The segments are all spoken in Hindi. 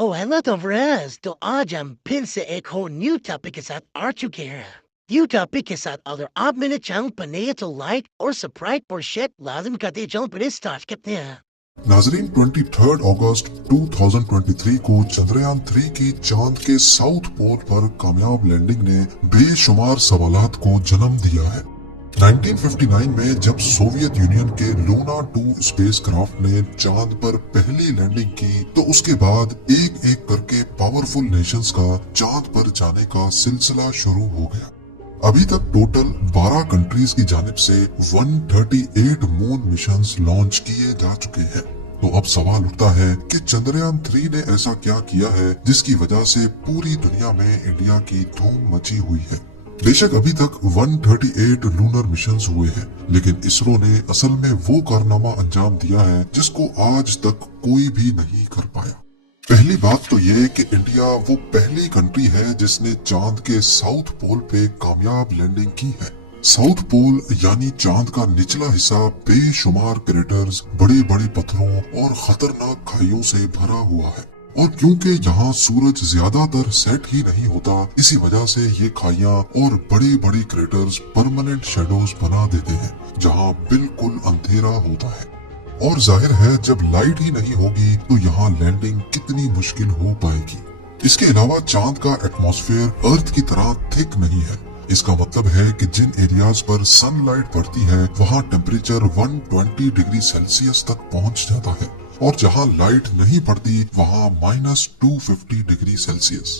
हेलो तोफरेज। तो आज हम फिर से एक और न्यू टॉपिक के साथ आ चुके हैं। न्यू टॉपिक के साथ अगर आप मेरे चैनल पर नए हैं तो लाइक और सब्सक्राइब और शेयर लाजिम करते चैनल पर स्टार्ट करते हैं। नाजरीन 23 अगस्त 2023 को चंद्रयान 3 की चांद के साउथ पोल पर कामयाब लैंडिंग ने बेशुमार सवालात को जन्म दिया है। 1959 में जब सोवियत यूनियन के लूना 2 स्पेसक्राफ्ट ने चांद पर पहली लैंडिंग की तो उसके बाद एक एक करके पावरफुल नेशंस का चांद पर जाने का सिलसिला शुरू हो गया। अभी तक टोटल 12 कंट्रीज की जानिब से 138 मून मिशंस लॉन्च किए जा चुके हैं। तो अब सवाल उठता है कि चंद्रयान 3 ने ऐसा क्या किया है जिसकी वजह से पूरी दुनिया में इंडिया की धूम मची हुई है। बेशक अभी तक 138 लूनर मिशंस हुए हैं, लेकिन इसरो ने असल में वो कारनामा अंजाम दिया है जिसको आज तक कोई भी नहीं कर पाया। पहली बात तो ये कि इंडिया वो पहली कंट्री है जिसने चांद के साउथ पोल पे कामयाब लैंडिंग की है। साउथ पोल यानी चांद का निचला हिस्सा बेशुमार क्रेटर्स, बड़े बड़े पत्थरों और खतरनाक खाइयों से भरा हुआ है, और क्योंकि यहाँ सूरज ज्यादातर सेट ही नहीं होता, इसी वजह से ये खाइयां और बड़े बड़े क्रेटर्स परमानेंट शेडोज बना देते हैं जहाँ बिल्कुल अंधेरा होता है। और जाहिर है जब लाइट ही नहीं होगी तो यहाँ लैंडिंग कितनी मुश्किल हो पाएगी। इसके अलावा चांद का एटमॉस्फेयर अर्थ की तरह थिक नहीं है। इसका मतलब है कि जिन एरियाज पर सनलाइट पड़ती है वहाँ टेम्परेचर 120 डिग्री सेल्सियस तक पहुँच जाता है, और जहाँ लाइट नहीं पड़ती वहाँ -250 डिग्री सेल्सियस।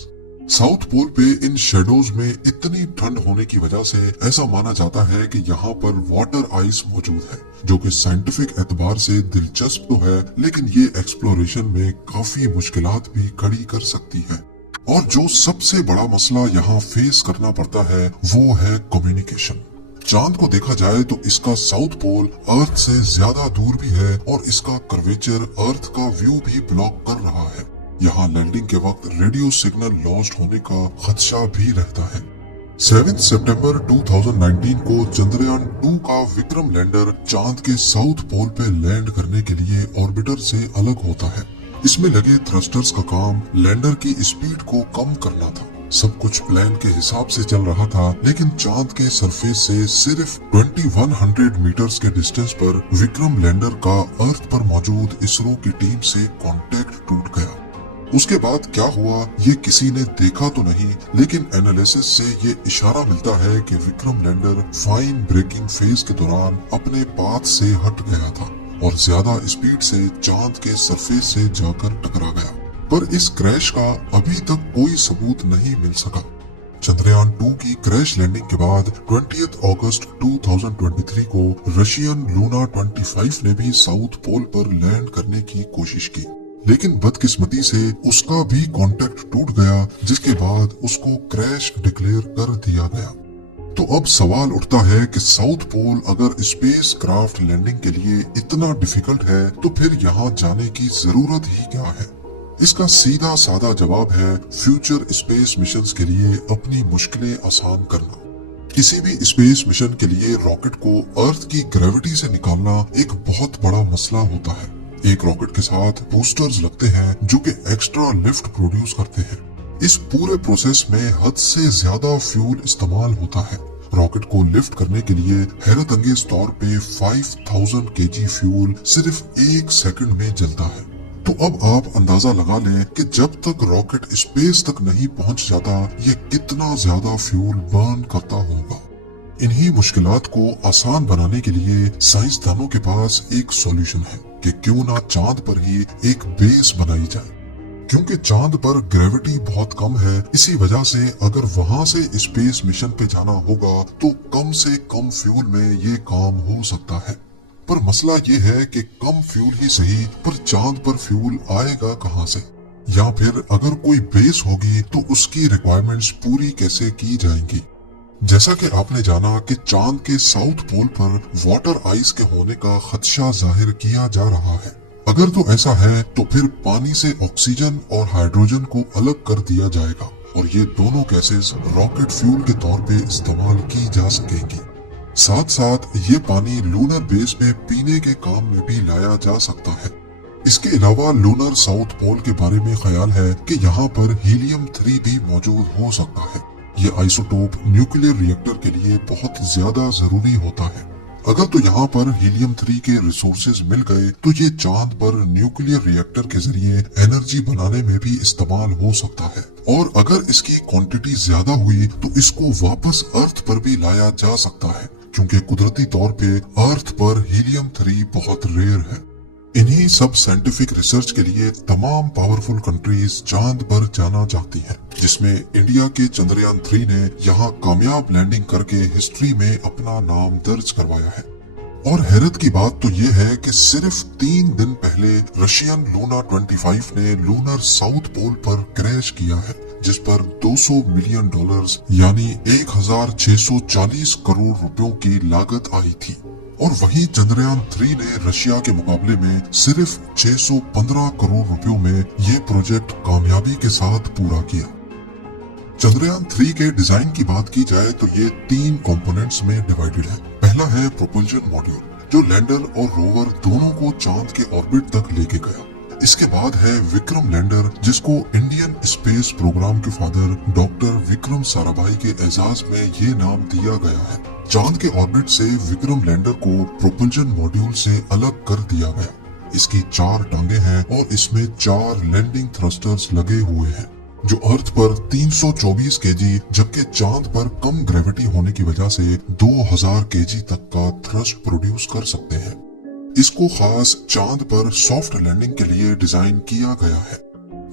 साउथ पोल पे इन शेडोज में इतनी ठंड होने की वजह से ऐसा माना जाता है कि यहाँ पर वाटर आइस मौजूद है, जो कि साइंटिफिक एतबार से दिलचस्प तो है, लेकिन ये एक्सप्लोरेशन में काफी मुश्किलात भी खड़ी कर सकती है। और जो सबसे बड़ा मसला यहाँ फेस करना पड़ता है वो है कम्युनिकेशन। चांद को देखा जाए तो इसका साउथ पोल अर्थ से ज्यादा दूर भी है और इसका कर्वेचर अर्थ का व्यू भी ब्लॉक कर रहा है। यहाँ लैंडिंग के वक्त रेडियो सिग्नल लॉस्ट होने का खदशा भी रहता है। 7 सितंबर 2019 को चंद्रयान 2 का विक्रम लैंडर चांद के साउथ पोल पे लैंड करने के लिए ऑर्बिटर से अलग होता है। इसमें लगे थ्रस्टर्स का काम लैंडर की स्पीड को कम करना था। सब कुछ प्लान के हिसाब से चल रहा था, लेकिन चांद के सरफेस से सिर्फ 2100 मीटर्स के डिस्टेंस पर विक्रम लैंडर का अर्थ पर मौजूद इसरो की टीम से कांटेक्ट टूट गया। उसके बाद क्या हुआ ये किसी ने देखा तो नहीं, लेकिन एनालिसिस से ये इशारा मिलता है कि Vikram lander fine braking phase के दौरान अपने पाथ से हट गया था और ज्यादा स्पीड से चांद के सरफेस से जाकर टकरा गया। पर इस क्रैश का अभी तक कोई सबूत नहीं मिल सका। चंद्रयान 2 की क्रैश लैंडिंग के बाद 20 अगस्त 2023 को रशियन लूना 25 ने भी साउथ पोल पर लैंड करने की कोशिश की, लेकिन बदकिस्मती से उसका भी कांटेक्ट टूट गया, जिसके बाद उसको क्रैश डिक्लेयर कर दिया गया। तो अब सवाल उठता है कि साउथ पोल अगर स्पेस क्राफ्ट लैंडिंग के लिए इतना डिफिकल्ट है तो फिर यहाँ जाने की जरूरत ही क्या है? इसका सीधा सादा जवाब है फ्यूचर स्पेस मिशंस के लिए अपनी मुश्किलें आसान करना। किसी भी स्पेस मिशन के लिए रॉकेट को अर्थ की ग्रेविटी से निकालना एक बहुत बड़ा मसला होता है। एक रॉकेट के साथ बूस्टर्स लगते हैं जो कि एक्स्ट्रा लिफ्ट प्रोड्यूस करते हैं। इस पूरे प्रोसेस में हद से ज्यादा फ्यूल इस्तेमाल होता है। रॉकेट को लिफ्ट करने के लिए हैरत अंगेज तौर पे 5000 केजी फ्यूल सिर्फ 1 सेकंड में जलता है। तो अब आप अंदाजा लगा लें कि जब तक रॉकेट स्पेस तक नहीं पहुंच जाता ये कितना ज्यादा फ्यूल बर्न करता होगा। इन्हीं मुश्किलात को आसान बनाने के लिए साइंसदानों के पास एक सॉल्यूशन है कि क्यों ना चांद पर ही एक बेस बनाई जाए। क्योंकि चांद पर ग्रेविटी बहुत कम है, इसी वजह से अगर वहां से स्पेस मिशन पे जाना होगा तो कम से कम फ्यूल में ये काम हो सकता है। पर मसला ये है कि कम फ्यूल ही सही, पर चांद पर फ्यूल आएगा कहां से? या फिर अगर कोई बेस होगी तो उसकी रिक्वायरमेंट्स पूरी कैसे की जाएंगी? जैसा कि आपने जाना कि चांद के साउथ पोल पर वाटर आइस के होने का खदशा जाहिर किया जा रहा है। अगर तो ऐसा है तो फिर पानी से ऑक्सीजन और हाइड्रोजन को अलग कर दिया जाएगा और ये दोनों गैसेस रॉकेट फ्यूल के तौर पे इस्तेमाल की जा सकेंगी। साथ साथ ये पानी लूनर बेस में पीने के काम में भी लाया जा सकता है। इसके अलावा लूनर साउथ पोल के बारे में ख्याल है कि यहाँ पर हीलियम 3 भी मौजूद हो सकता है। ये आइसोटोप न्यूक्लियर रिएक्टर के लिए बहुत ज्यादा जरूरी होता है। अगर तो यहाँ पर हीलियम 3 के रिसोर्सेज मिल गए तो ये चांद पर न्यूक्लियर रिएक्टर के जरिए एनर्जी बनाने में भी इस्तेमाल हो सकता है, और अगर इसकी क्वांटिटी ज्यादा हुई तो इसको वापस अर्थ पर भी लाया जा सकता है, क्योंकि कुदरती तौर पे अर्थ पर हीलियम 3 बहुत रेयर है। इन्हीं सब साइंटिफिक रिसर्च के लिए तमाम पावरफुल कंट्रीज चांद पर जाना चाहती हैं, जिसमें इंडिया के चंद्रयान 3 ने यहाँ कामयाब लैंडिंग करके हिस्ट्री में अपना नाम दर्ज करवाया है। और हैरत की बात तो ये है कि सिर्फ 3 दिन पहले रशियन लूना 25 ने लूनर साउथ पोल पर क्रैश किया है, जिस पर $200 मिलियन यानी 1640 करोड़ रुपयों की लागत आई थी। और वहीं चंद्रयान 3 ने रशिया के मुकाबले में सिर्फ 615 करोड़ रुपयों में ये प्रोजेक्ट कामयाबी के साथ पूरा किया। चंद्रयान 3 के डिजाइन की बात की जाए तो ये 3 कंपोनेंट्स में डिवाइडेड है। पहला है प्रोपल्जन मॉड्यूल, जो लैंडर और रोवर दोनों को चांद के ऑर्बिट तक लेके गया। इसके बाद है विक्रम लैंडर, जिसको इंडियन स्पेस प्रोग्राम के फादर डॉक्टर विक्रम साराभाई के एजाज में ये नाम दिया गया है। चांद के ऑर्बिट से विक्रम लैंडर को प्रोपल्जन मॉड्यूल से अलग कर दिया गया। इसकी 4 टांगे हैं और इसमें 4 लैंडिंग थ्रस्टर्स लगे हुए हैं, जो अर्थ पर 324 केजी जबकि चांद पर कम ग्रेविटी होने की वजह से 2000 केजी तक का थ्रस्ट प्रोड्यूस कर सकते हैं। इसको खास चांद पर सॉफ्ट लैंडिंग के लिए डिजाइन किया गया है।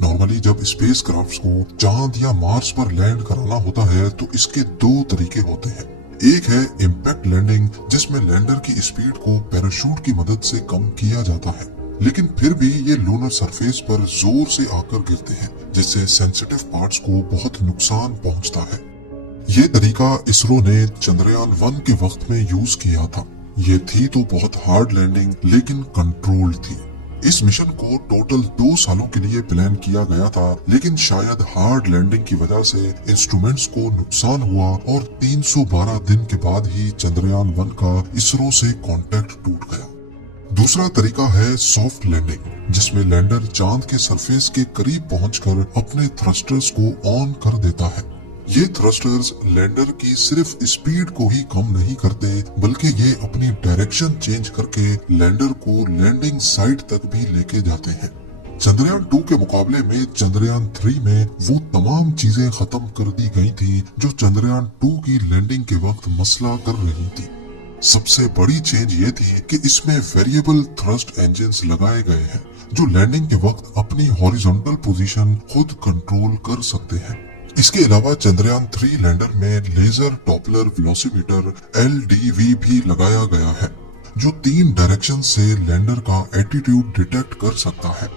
नॉर्मली जब स्पेस क्राफ्ट को चांद या मार्स पर लैंड कराना होता है तो इसके 2 तरीके होते हैं। एक है इम्पैक्ट लैंडिंग, जिसमें लैंडर की स्पीड को पैराशूट की मदद से कम किया जाता है, लेकिन फिर भी ये लूनर सरफेस पर जोर से आकर गिरते हैं, जिससे सेंसिटिव पार्ट्स को बहुत नुकसान पहुंचता है। ये तरीका इसरो ने चंद्रयान 1 के वक्त में यूज किया था। ये थी तो बहुत हार्ड लैंडिंग, लेकिन कंट्रोल्ड थी। इस मिशन को टोटल 2 सालों के लिए प्लान किया गया था, लेकिन शायद हार्ड लैंडिंग की वजह से इंस्ट्रूमेंट्स को नुकसान हुआ और 312 दिन के बाद ही चंद्रयान 1 का इसरो से कांटेक्ट टूट गया। दूसरा तरीका है सॉफ्ट लैंडिंग, जिसमें लैंडर चांद के सरफेस के करीब पहुंचकर अपने थ्रस्टर्स को ऑन कर देता है। ये थ्रस्टर्स लैंडर की सिर्फ स्पीड को ही कम नहीं करते, बल्कि ये अपनी डायरेक्शन चेंज करके लैंडर को लैंडिंग साइट तक भी लेके जाते हैं। चंद्रयान 2 के मुकाबले में चंद्रयान 3 में वो तमाम चीजें खत्म कर दी गई थी जो चंद्रयान 2 की लैंडिंग के वक्त मसला कर रही थी। सबसे बड़ी चेंज ये थी कि इसमें वेरिएबल थ्रस्ट इंजन्स लगाए गए हैं, जो लैंडिंग के वक्त अपनी हॉरिजॉन्टल पोजीशन खुद कंट्रोल कर सकते हैं। इसके अलावा चंद्रयान 3 लैंडर में लेजर डॉपलर वेलोसिमीटर LDV भी लगाया गया है, जो 3 डायरेक्शन से लैंडर का एटीट्यूड डिटेक्ट कर सकता है।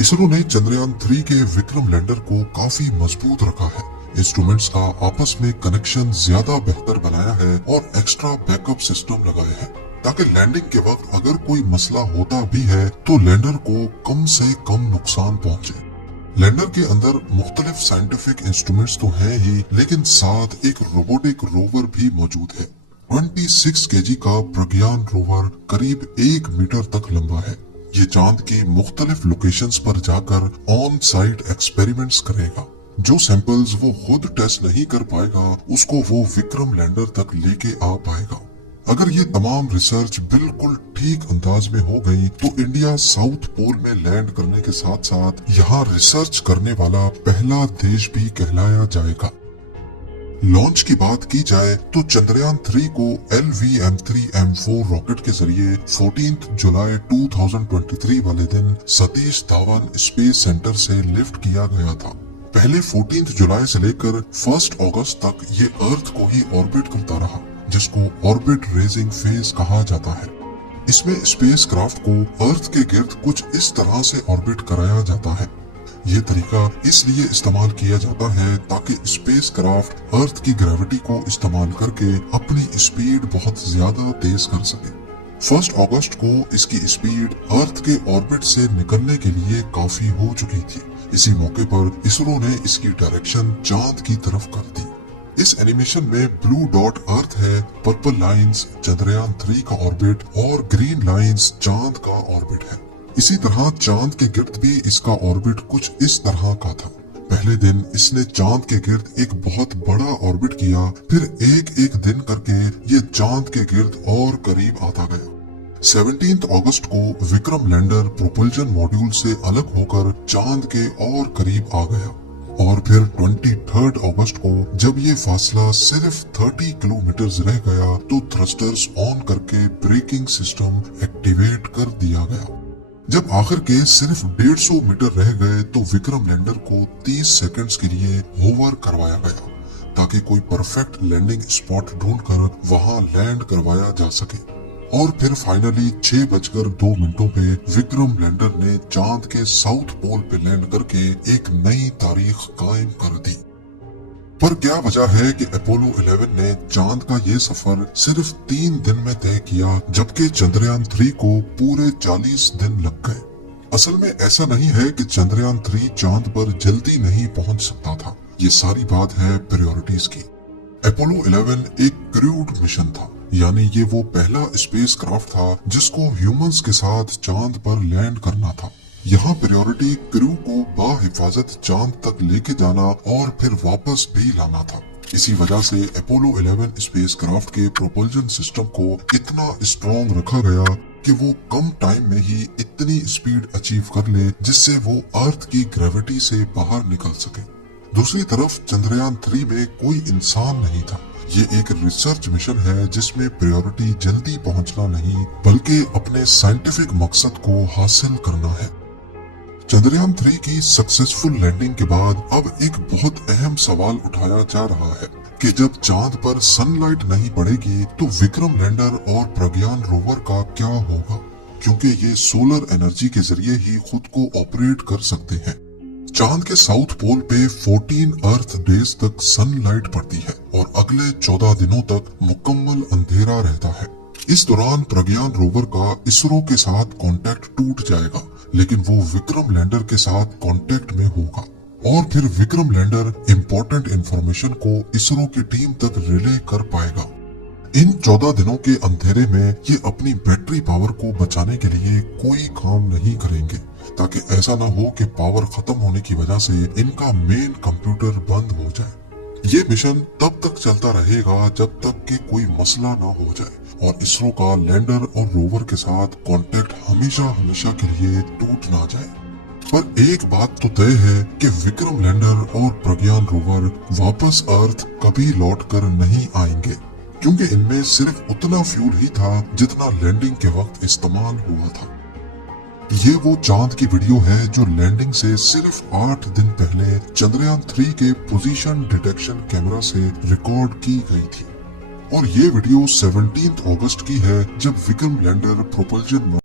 इसरो ने चंद्रयान 3 के विक्रम लैंडर को काफी मजबूत रखा है। इंस्ट्रूमेंट्स का आपस में कनेक्शन ज्यादा बेहतर बनाया है और एक्स्ट्रा बैकअप सिस्टम लगाए हैं, ताकि लैंडिंग के वक्त अगर कोई मसला होता भी है तो लैंडर को कम से कम नुकसान पहुंचे। लैंडर के अंदर मुख्तलिफ साइंटिफिक इंस्ट्रूमेंट्स तो हैं ही, लेकिन साथ एक रोबोटिक रोवर भी मौजूद है। 26 केजी का प्रज्ञान रोवर करीब 1 मीटर तक लंबा है। ये चांद की मुख्तलिफ लोकेशंस पर जाकर ऑन साइट एक्सपेरिमेंट्स करेगा। जो सैंपल्स वो खुद टेस्ट नहीं कर पाएगा, उसको वो विक्रम लैंडर तक लेके आ पाएगा। अगर ये तमाम रिसर्च बिल्कुल ठीक अंदाज में हो गई तो इंडिया साउथ पोल में लैंड करने के साथ साथ यहाँ रिसर्च करने वाला पहला देश भी कहलाया जाएगा। लॉन्च की बात की जाए तो चंद्रयान 3 को LVM-3M4 रॉकेट के जरिए 14 जुलाई 2023 वाले दिन सतीश धावन स्पेस सेंटर से लिफ्ट किया गया था। पहले 14 जुलाई से लेकर 1 अगस्त तक ये अर्थ को ही ऑर्बिट करता रहा, जिसको ऑर्बिट रेजिंग फेज कहा जाता है। इसमें स्पेस क्राफ्ट को अर्थ के गिर्द कुछ इस तरह से ऑर्बिट कराया जाता है। ये तरीका इसलिए इस्तेमाल किया जाता है ताकि स्पेस क्राफ्ट अर्थ की ग्रेविटी को इस्तेमाल करके अपनी स्पीड बहुत ज्यादा तेज कर सके। 1 अगस्त को इसकी स्पीड अर्थ के ऑर्बिट से निकलने के लिए काफी हो चुकी थी। इसी मौके पर इसरो ने इसकी डायरेक्शन चांद की तरफ कर दी। इस एनिमेशन में ब्लू डॉट अर्थ है, पर्पल लाइंस चंद्रयान 3 का ऑर्बिट और ग्रीन लाइंस चांद का ऑर्बिट है। इसी तरह चांद के गिर्द भी इसका ऑर्बिट कुछ इस तरह का था। पहले दिन इसने चांद के गिर्द एक बहुत बड़ा ऑर्बिट किया, फिर एक एक दिन करके ये चांद के गिर्द और करीब आता गया। 17 अगस्त को विक्रम लैंडर प्रोपल्जन मॉड्यूल से अलग होकर चांद के और करीब आ गया और फिर 23 अगस्त को जब ये फासला सिर्फ 30 किलोमीटर रह गया तो थ्रस्टर्स ऑन करके ब्रेकिंग सिस्टम एक्टिवेट कर दिया गया। जब आखिर के सिर्फ 150 मीटर रह गए तो विक्रम लैंडर को 30 सेकंड्स के लिए होवर करवाया गया ताकि कोई परफेक्ट लैंडिंग स्पॉट ढूंढकर वहां लैंड करवाया जा सके। और फिर फाइनली 6:02 पे विक्रम लैंडर ने चांद के साउथ पोल पे लैंड करके एक नई तारीख कायम कर दी। पर क्या वजह है कि अपोलो 11 ने चांद का ये सफर सिर्फ 3 दिन में तय किया जबकि चंद्रयान 3 को पूरे 40 दिन लग गए। असल में ऐसा नहीं है कि चंद्रयान 3 चांद पर जल्दी नहीं पहुंच सकता था, ये सारी बात है प्रायोरिटीज की। अपोलो 11 एक क्रूड मिशन था, यानी ये वो पहला स्पेसक्राफ्ट था जिसको ह्यूमंस के साथ चांद पर लैंड करना था। यहाँ प्रायोरिटी क्रू को बाहिफाजत चांद तक लेके जाना और फिर वापस भी लाना था। इसी वजह से अपोलो 11 स्पेसक्राफ्ट के प्रोपल्जन सिस्टम को इतना स्ट्रॉन्ग रखा गया कि वो कम टाइम में ही इतनी स्पीड अचीव कर ले जिससे वो अर्थ की ग्रेविटी से बाहर निकल सके। दूसरी तरफ चंद्रयान 3 में कोई इंसान नहीं था। ये एक रिसर्च मिशन है जिसमें प्रायोरिटी जल्दी पहुंचना नहीं बल्कि अपने साइंटिफिक मकसद को हासिल करना है। चंद्रयान 3 की सक्सेसफुल लैंडिंग के बाद अब एक बहुत अहम सवाल उठाया जा रहा है कि जब चांद पर सनलाइट नहीं पड़ेगी तो विक्रम लैंडर और प्रज्ञान रोवर का क्या होगा, क्योंकि ये सोलर एनर्जी के जरिए ही खुद को ऑपरेट कर सकते हैं। चांद के साउथ पोल पे 14 अर्थ डेज तक सनलाइट पड़ती है और अगले 14 दिनों तक मुकम्मल अंधेरा रहता है। इस दौरान प्रज्ञान रोवर का इसरो के साथ कांटेक्ट टूट जाएगा, लेकिन वो विक्रम लैंडर के साथ कांटेक्ट में होगा और फिर विक्रम लैंडर इम्पोर्टेंट इंफॉर्मेशन को इसरो की टीम तक रिले कर पाएगा। इन 14 दिनों के अंधेरे में ये अपनी बैटरी पावर को बचाने के लिए कोई काम नहीं करेंगे ताकि ऐसा ना हो कि पावर खत्म होने की वजह से इनका मेन कंप्यूटर बंद हो जाए। ये मिशन तब तक चलता रहेगा जब तक कि कोई मसला ना हो जाए और इसरो का लैंडर और रोवर के साथ कांटेक्ट हमेशा हमेशा के लिए टूट ना जाए। पर एक बात तो तय है कि विक्रम लैंडर और प्रज्ञान रोवर वापस अर्थ कभी लौट कर नहीं आएंगे, क्योंकि इनमें सिर्फ उतना फ्यूल ही था जितना लैंडिंग के वक्त इस्तेमाल हुआ था। ये वो चांद की वीडियो है जो लैंडिंग से सिर्फ 8 दिन पहले चंद्रयान 3 के पोजीशन डिटेक्शन कैमरा से रिकॉर्ड की गई थी और ये वीडियो 17 अगस्त की है जब विक्रम लैंडर प्रोपल्जन